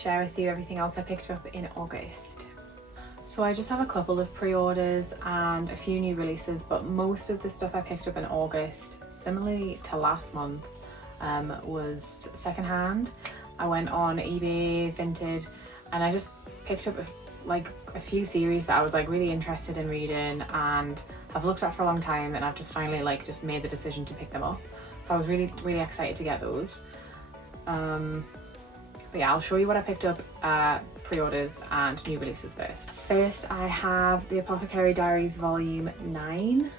share with you everything else I picked up in August. So I just have a couple of pre-orders and a few new releases, but most of the stuff I picked up in August, similarly to last month, was secondhand. I went on eBay, Vinted, and I just picked up a few series that I was like really interested in reading and I've looked at for a long time, and I've just finally just made the decision to pick them up. So I was really excited to get those. But yeah, I'll show you what I picked up, pre-orders and new releases first. First, I have the Apothecary Diaries Volume 9.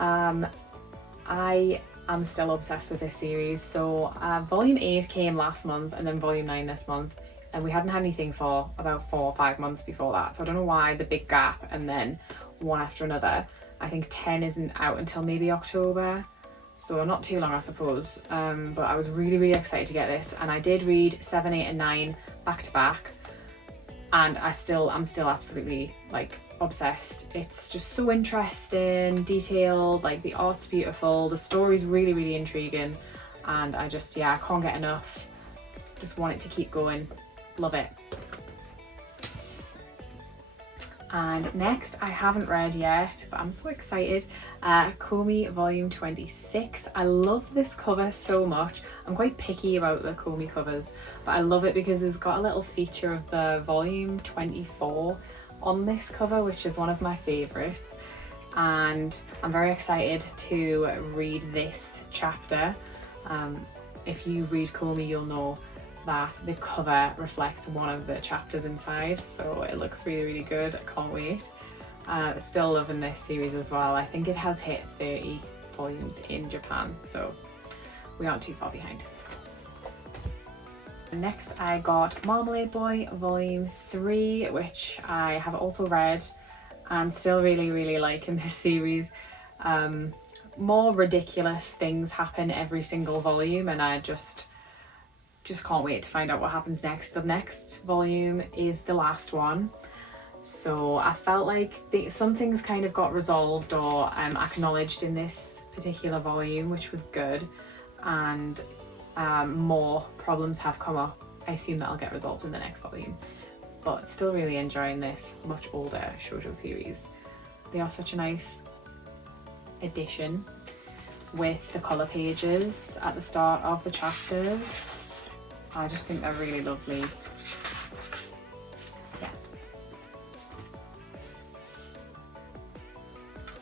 I am still obsessed with this series. So Volume 8 came last month and then Volume 9 this month, and we hadn't had anything for about 4 or 5 months before that. So I don't know why the big gap and then one after another. I think 10 isn't out until maybe October. So not too long, I suppose, but I was really excited to get this, and I did read 7, 8 and 9 back to back, and I'm still absolutely obsessed. It's just so interesting, detailed, the art's beautiful, the story's really intriguing, and I can't get enough. Just want it to keep going. Love it. And next, I haven't read yet, but I'm so excited, Comey Volume 26. I love this cover so much. I'm quite picky about the Comey covers, but I love it because it's got a little feature of the Volume 24 on this cover, which is one of my favourites. And I'm very excited to read this chapter. If you read Comey, you'll know that the cover reflects one of the chapters inside, so it looks really good. I can't wait. Still loving this series as well. I think it has hit 30 volumes in Japan, so we aren't too far behind. Next, I got Marmalade Boy Volume 3, which I have also read and still really liking this series. More ridiculous things happen every single volume, and I just can't wait to find out what happens next. The next volume is the last one, so I felt like some things kind of got resolved or acknowledged in this particular volume, which was good, and more problems have come up. I assume that'll get resolved in the next volume, but still really enjoying this much older shoujo series. They are such a nice addition with the colour pages at the start of the chapters. I just think they're really lovely. Yeah.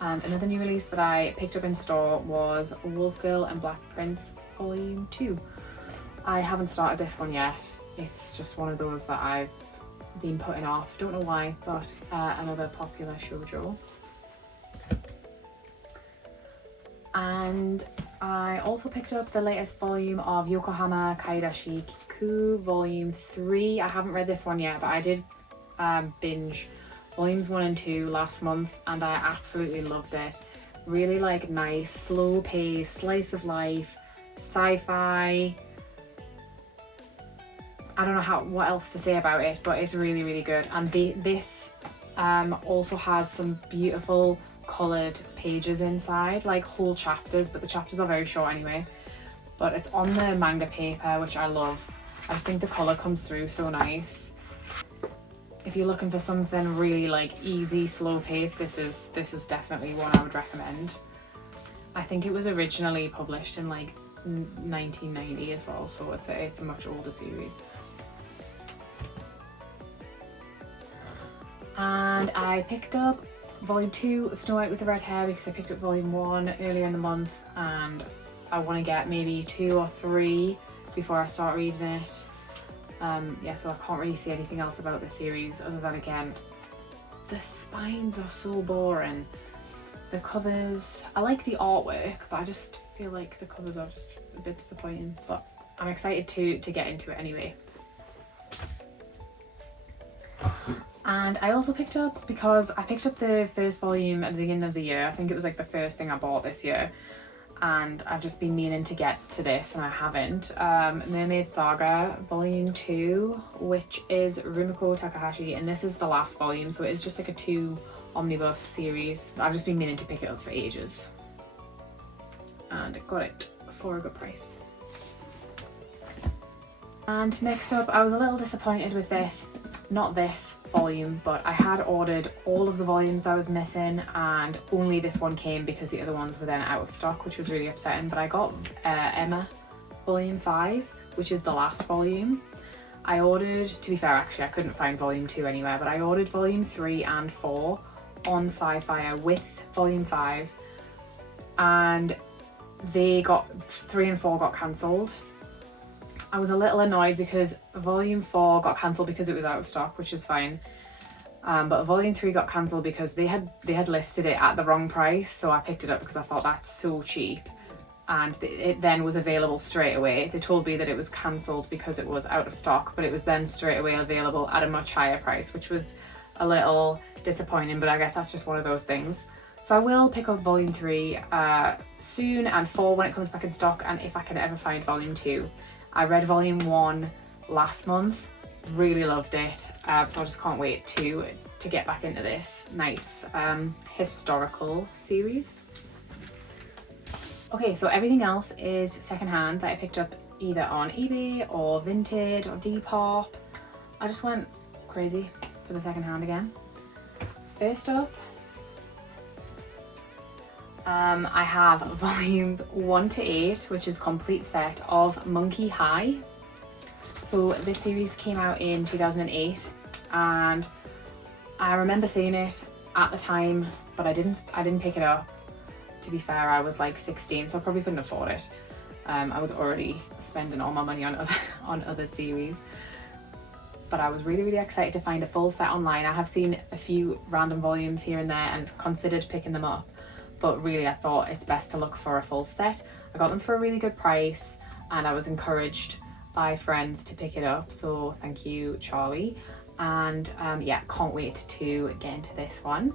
And another new release that I picked up in store was Wolf Girl and Black Prince Volume 2. I haven't started this one yet. It's just one of those that I've been putting off. Don't know why, but another popular shoujo. And I also picked up the latest volume of Yokohama Kaidashi Kiku Volume 3. I haven't read this one yet, but I did binge Volumes 1 and 2 last month, and I absolutely loved it. Really nice, slow pace, slice of life, sci-fi. I don't know what else to say about it, but it's really good. And this also has some beautiful coloured pages inside, whole chapters, but the chapters are very short anyway. But it's on the manga paper, which I love. I just think the colour comes through so nice. If you're looking for something really easy, slow pace, this is definitely one I would recommend. I think it was originally published in 1990 as well, so it's a much older series. And I picked up Volume 2 of Snow White with the Red Hair because I picked up Volume 1 earlier in the month, and I want to get maybe 2 or 3 before I start reading it. Yeah, so I can't really see anything else about the series other than, again, the spines are so boring. The covers, I like the artwork, but I just feel like the covers are just a bit disappointing, but I'm excited to get into it anyway. And I also picked up, because I picked up the first volume at the beginning of the year. I think it was the first thing I bought this year, and I've just been meaning to get to this and I haven't. Mermaid Saga Volume 2, which is Rumiko Takahashi, and this is the last volume, so it's just a 2 omnibus series. I've just been meaning to pick it up for ages, and got it for a good price. And next up, I was a little disappointed with this. Not this volume, but I had ordered all of the volumes I was missing and only this one came because the other ones were then out of stock, which was really upsetting. But I got Emma volume 5, which is the last volume. I ordered, to be fair actually I couldn't find volume 2 anywhere, but I ordered volume 3 and 4 on Sci-Fi with volume 5, and they got 3 and 4 got cancelled. I was a little annoyed because volume 4 got cancelled because it was out of stock, which is fine. But volume 3 got cancelled because they had listed it at the wrong price, so I picked it up because I thought that's so cheap. And it then was available straight away. They told me that it was cancelled because it was out of stock, but it was then straight away available at a much higher price, which was a little disappointing, but I guess that's just one of those things. So I will pick up volume 3 soon, and 4 when it comes back in stock, and if I can ever find volume 2. I read volume 1 last month, really loved it, so I just can't wait to get back into this nice historical series. Okay, so everything else is secondhand that I picked up either on eBay or Vinted or Depop. I just went crazy for the secondhand again. First up, I have volumes 1 to 8, which is complete set of Monkey High. So this series came out in 2008, and I remember seeing it at the time, but I didn't pick it up. To be fair, I was like 16, so I probably couldn't afford it. I was already spending all my money on other series. But I was really, really excited to find a full set online. I have seen a few random volumes here and there and considered picking them up, but really I thought it's best to look for a full set. I got them for a really good price, and I was encouraged by friends to pick it up, so thank you, Charlie. And yeah, can't wait to get into this one.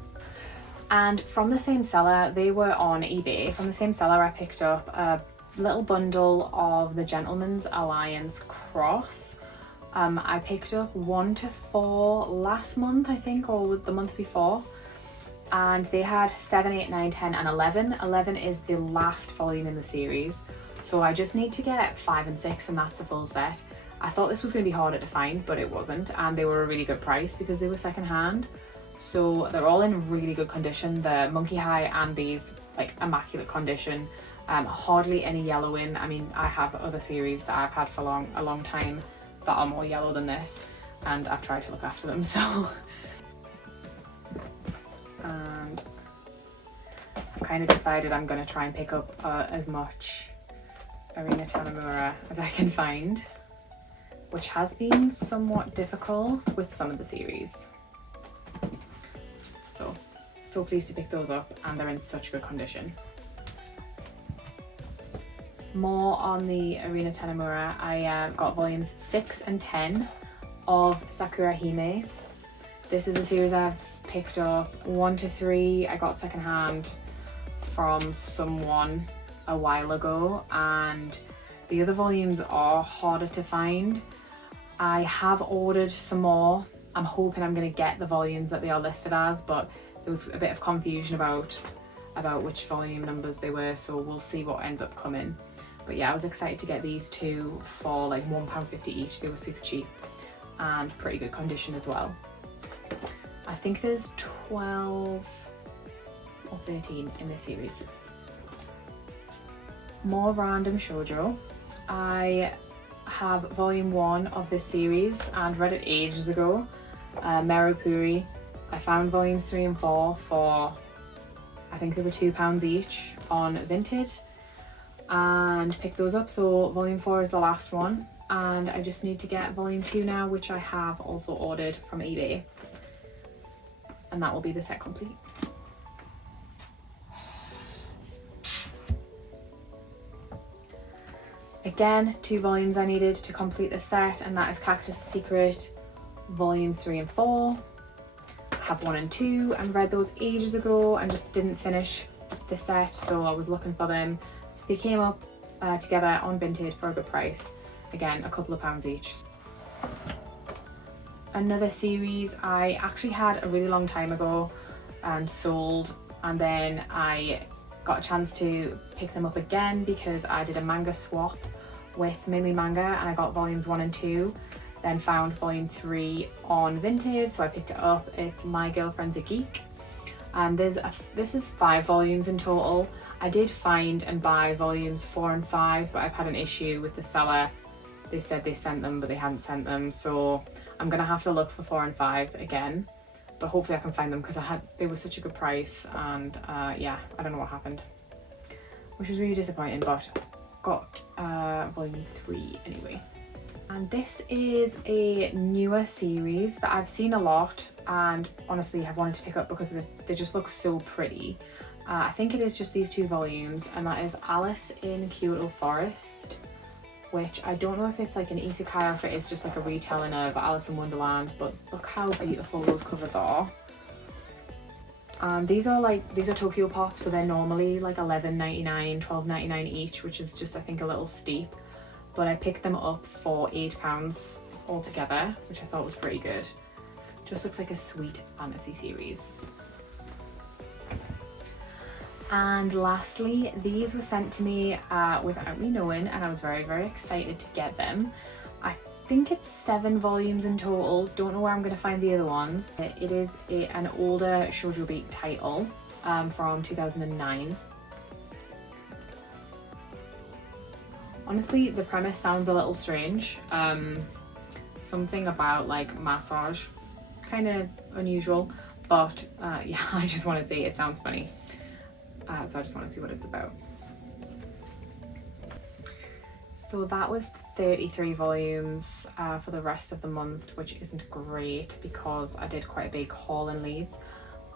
And from the same seller, they were on eBay. From the same seller, I picked up a little bundle of the Gentleman's Alliance Cross. I picked up 1 to 4 last month, I think, or the month before. And they had 7, 8, 9, 10 and 11. 11 is the last volume in the series. So I just need to get 5 and 6 and that's the full set. I thought this was going to be harder to find, but it wasn't. And they were a really good price because they were secondhand. So they're all in really good condition. The Monkey High and these, like, immaculate condition. Hardly any yellowing. I mean, I have other series that I've had for a long time that are more yellow than this, and I've tried to look after them, so. And I've kind of decided I'm going to try and pick up as much Arena Tanimura as I can find, which has been somewhat difficult with some of the series. So pleased to pick those up, and they're in such good condition. More on the Arena Tanimura, I got volumes 6 and 10 of Sakura Hime. This is a series I've picked up. 1 to 3 I got secondhand from someone a while ago, and the other volumes are harder to find. I have ordered some more. I'm hoping I'm going to get the volumes that they are listed as, but there was a bit of confusion about which volume numbers they were, so we'll see what ends up coming. But yeah, I was excited to get these two for like £1.50 each. They were super cheap and pretty good condition as well. I think there's 12 or 13 in this series. More random shojo. I have volume 1 of this series and read it ages ago. Merupuri. I found volumes 3 and 4 for, I think they were £2 each on Vinted, and picked those up. So volume 4 is the last one, and I just need to get volume 2 now, which I have also ordered from eBay, and that will be the set complete. Again, 2 volumes I needed to complete the set, and that is Cactus Secret volumes 3 and 4. I have 1 and 2 and read those ages ago and just didn't finish the set, so I was looking for them. They came up together on Vinted for a good price. Again, a couple of pounds each. Another series I actually had a really long time ago and sold, and then I got a chance to pick them up again because I did a manga swap with mainly manga, and I got volumes 1 and 2, then found volume 3 on Vinted, so I picked it up. It's My Girlfriend's a Geek, and this is 5 volumes in total. I did find and buy volumes 4 and 5, but I've had an issue with the seller. They said they sent them, but they hadn't sent them, so I'm gonna have to look for 4 and 5 again, but hopefully I can find them because they were such a good price, and yeah, I don't know what happened, which was really disappointing, but got volume 3 anyway. And this is a newer series that I've seen a lot and honestly have wanted to pick up because they just look so pretty. I think it is just these 2 volumes, and that is Alice in Kyoto Forest, which I don't know if it's like an isekai or if it is just like a retelling of Alice in Wonderland, but look how beautiful those covers are. These are Tokyo Pop, so they're normally like $11.99, $12.99 each, which is just I think a little steep, but I picked them up for £8 altogether, which I thought was pretty good. Just looks like a sweet fantasy series. And lastly, these were sent to me without me knowing, and I was very, very excited to get them. I think it's 7 volumes in total. Don't know where I'm going to find the other ones. It is an older shoujo beat title from 2009. Honestly, the premise sounds a little strange. Something about like massage, kind of unusual, but yeah, I just want to say it sounds funny. So I just want to see what it's about. So that was 33 volumes for the rest of the month, which isn't great because I did quite a big haul in Leeds.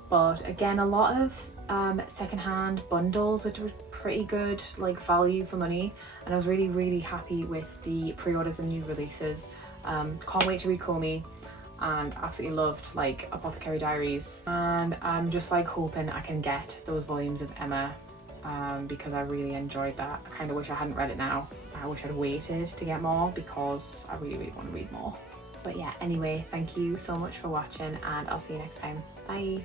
But again, a lot of secondhand bundles, which were pretty good, like value for money. And I was really, really happy with the pre-orders and new releases. Can't wait to read Komi, and absolutely loved like Apothecary Diaries, and I'm just like hoping I can get those volumes of Emma because I really enjoyed that. I kind of wish I hadn't read it now. I wish I'd waited to get more because I really, really want to read more. But yeah, anyway, thank you so much for watching, and I'll see you next time. Bye.